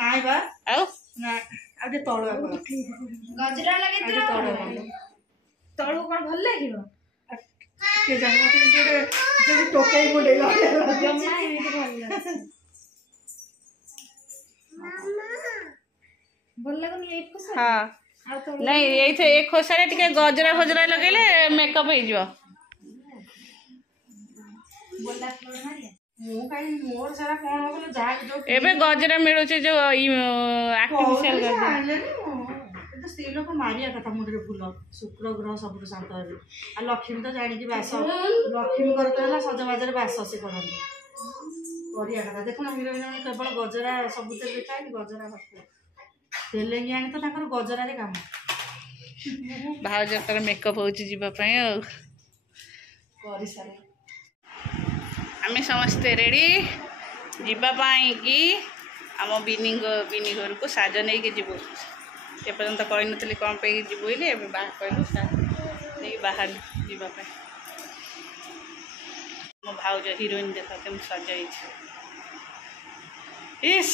हाय बा आओ ना आगे तळो गजरा लगे आगे तळो तळू कोन भल लागिबो के जानो कि जे टोकाई मुंडे ला जम्मा एमिति भल लागे भल लागनी एक को हाँ नहीं ये एक खोसारे टिके गजरा फजरा लगेले मेकअप हो जिवो बोला फ्लोर मारिया मु काई मोर सारा कोन हो जा जो एबे गजरा मिलु छै जो आर्टिफिशियल गजरा तो स्त्री लोक मारिया कथा मुंडे फूल शुक्र ग्रह सब शांत हे आ लक्ष्मी तो जानी कि बास लक्ष्मी घर तो है सजबाजर बास से करन करिया कथा देखो ना हिरोइन केवल गजरा सब ते देखा गजरा हस्ते तेलेंगी आनी तो ताकर गजरा रे काम भाउज तर मेकअप होची जीवा पय करि सारे आमे समस्ते रेडी जीवा पाई कि आम बिनी घर को साज नहीं के जीवो ए पर्यंत कहि नथली कोन पे जीवो इले एबे बा कहलु सा नहीं बाहर जीवा पे मो भाउज हीरोइन देखा केम सजाई छै इस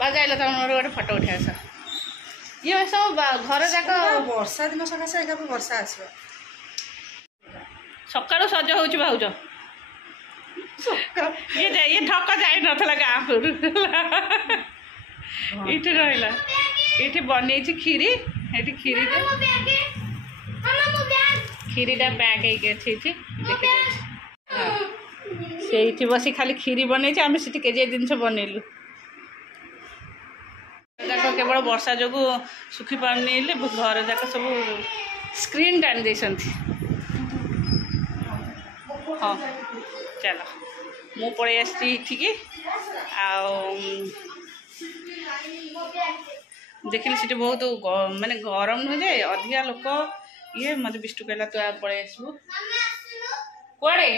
बाजाइला त मोर गोटे फोटो उठास ये सब घर जाक वर्षा दिन सकाशे एका वर्षा आसो सकाळु सज होउछ भाउज ये ठक जाई नथला गाँ को इठी रहिला इठी बनै छी खीरी एठी खीरी खीरीटा पैक हे के छी देखे सेठी बसी खाली खीरी बनै छी आमे सिटी केजे दिनस बनैलु जाक केवल वर्षा जो सुखी पानी घर जाक सब स्क्रीन टाणी देती हाँ चलो मु पड़े आठी देखिली सीट बहुत माने गरम नुह जाए अधिका लोक ये मत विष्णु कहला तो आप पड़े आसबू कड़े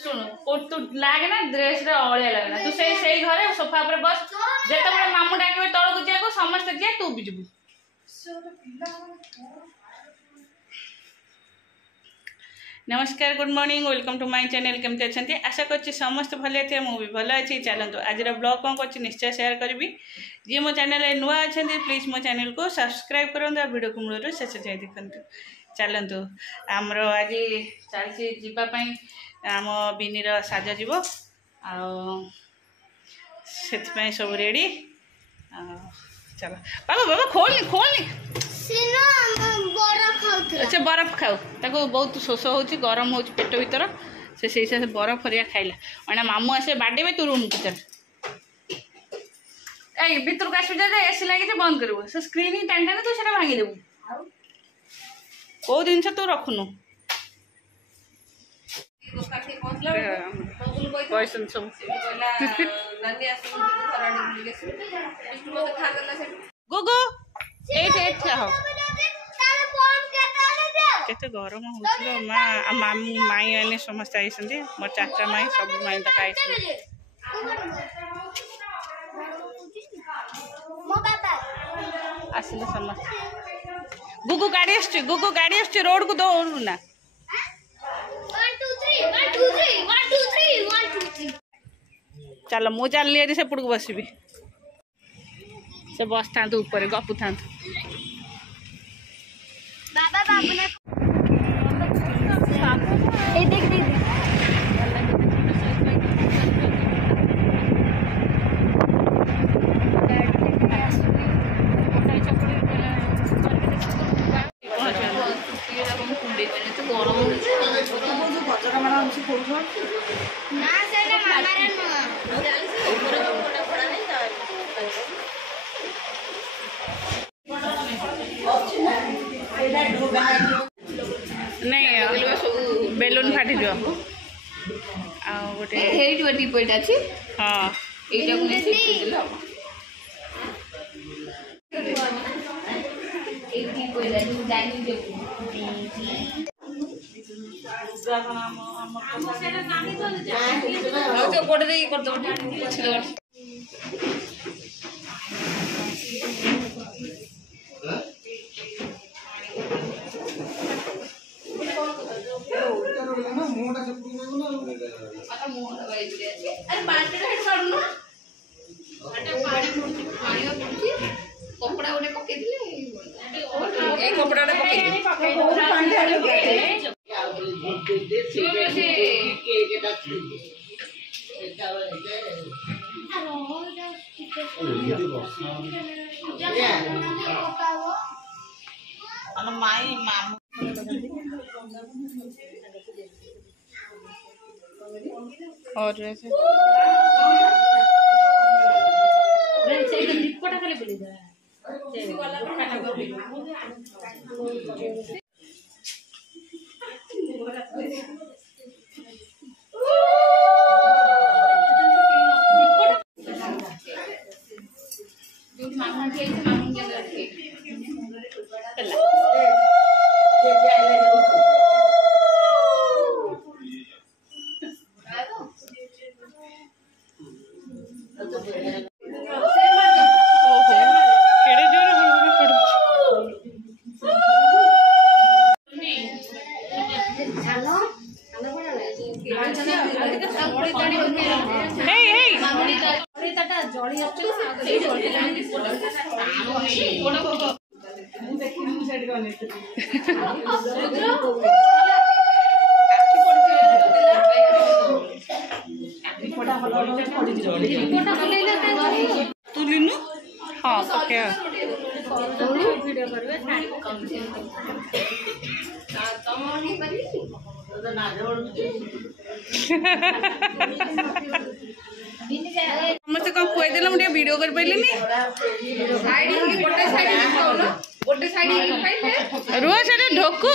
शुणु तू लागे ना ड्रेस रे अलिया लगे तू से घरे सोफा पर बस जिते मामू डाके तौक जाए समस्त जाए तू भी जीवु नमस्कार good morning welcome to my channel केमती अच्छे आशा कर समस्त भले थे मुझे भल अच्छी चलतु आज ब्लॉग कौन कर निश्चय शेयर करी जी मो चैनल नुआ अच्छा प्लीज मो चैनल को सब्सक्राइब करूँ वीडियो को मूल शेष जाए देखु चलतु आमर आज चलती जीवाई आम बिनीर साज जीव से सब रेडी चलो बाबा बाबा खोलनी खोलनी अच्छा बरफ खाऊ ताको बहुत शोष हो गरम हो पेट भीतर से बरफ हरिया खाइला अना मामू आसे बाडे तू रूम को चल ए भीतर को आसु जा एसी लगे बंद करू से स्क्रीन ही टाणी तू से भांगी देबू कौ जिनस तू रखुनु गुगु केते गरम हो मामू माई आने समस्त आई मोर चाचा माई सब माई तक आई आसिले समस्त गुगु गाड़ी आस रोड को दौड़ू ना चलो मु चल से पुड़ बसबी से बस था ऊपर गपु था नहीं बेलून फाटी जो गोटे हाँ गोटे कर और तुलिनु हाँ पक्का समस्त कौन खुआई देला मुझे वीडियो कर पाइले नी रुआ सेटा ढोकू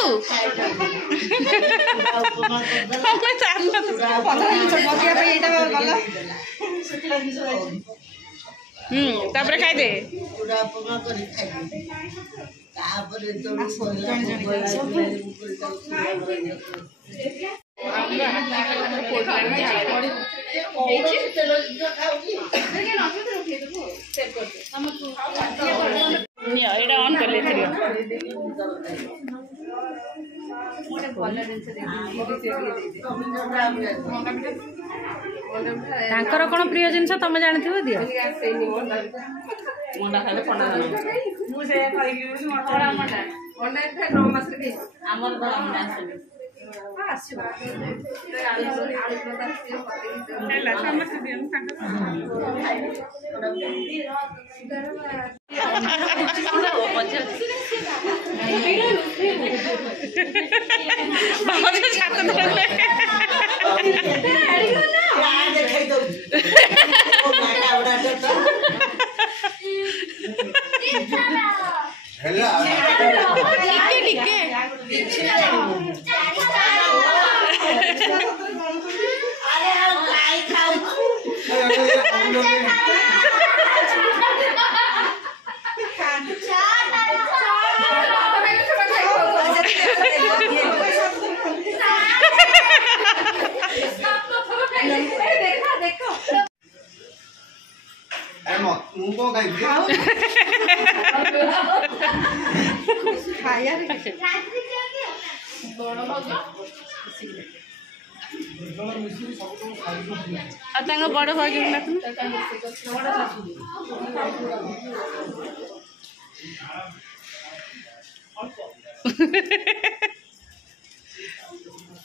तापर खाई दे एटा ऑन कर ले तांकर कोन प्रिय जिंस तुम जानथिबो दियो मंडा खाले पंडा मु से खाई कि मंडा मंडा मंडा फे 9 मास रे हमर बड़ा मंडा आसीबा हेला समस्त दियन तांकर बहुत छात्र बड़ भाई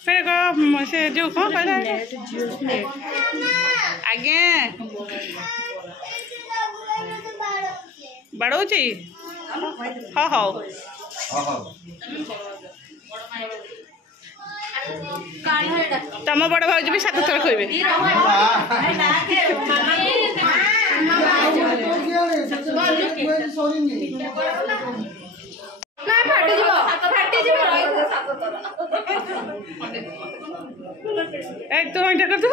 फिर से जो कौन कहला आज्ञा बढ़ौची हाँ हाँ तम बड़ भाज भी 7 थर खोबे एक तो घंटा कर दो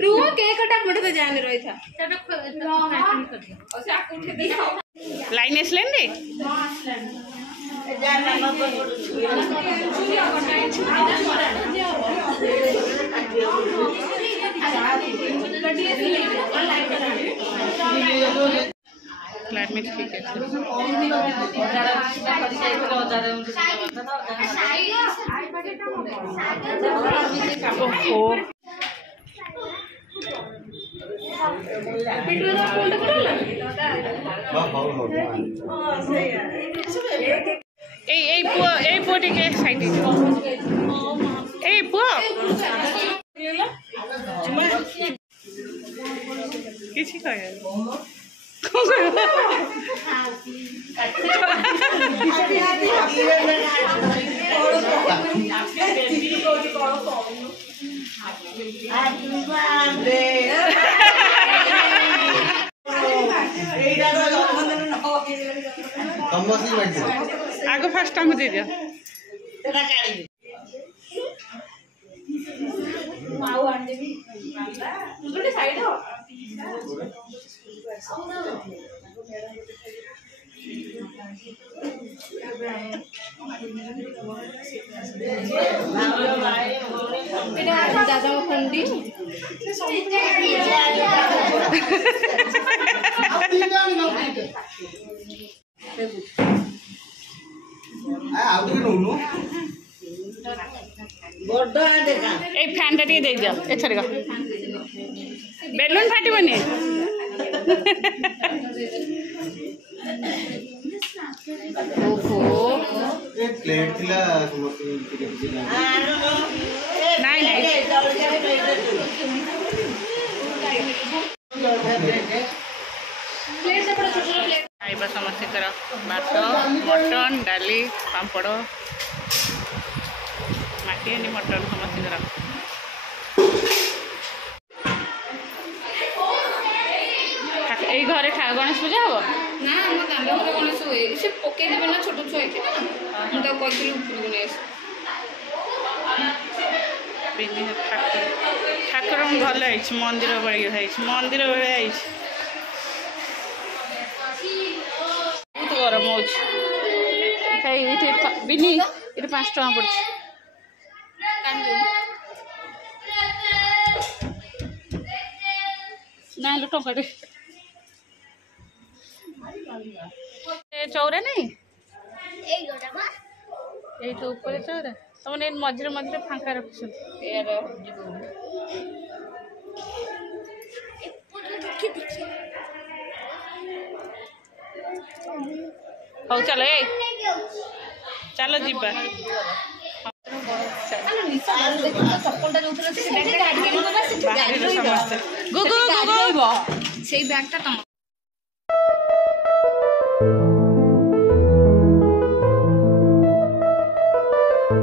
रुआ केक कटा मुझे तो जाने रही था लाइन एसलेन रे फ्लैट में ठीक है ए पुआ टिके साइड ए पुआ आग फास्ट हमको दे दिया दादा कुंडी ए फैन टे दे दिया एथर बेलून फाटबनी ओहो प्लेट थिला नहीं नहीं खाइबा समस्त भात मटन डाली पापड़ माटी मटन समस्त এই ঘরে গণেশ পূজা হব না আমার দাদা ঘরে গণেশ हुए से पके देबे ना छोट छुआ के हम तो कइली ऊपर गुने ठाकुर भल है मंदिर बढ़िया है मंदिर भाया है बहुत गरम हो बिनी ये 5 टका पड़ ना टंका चौरा नहीं ये तो ऊपर चौरा तुमने मझे मझे फांका रख हौ चलो ए चलो जीवा से बैगटा तुम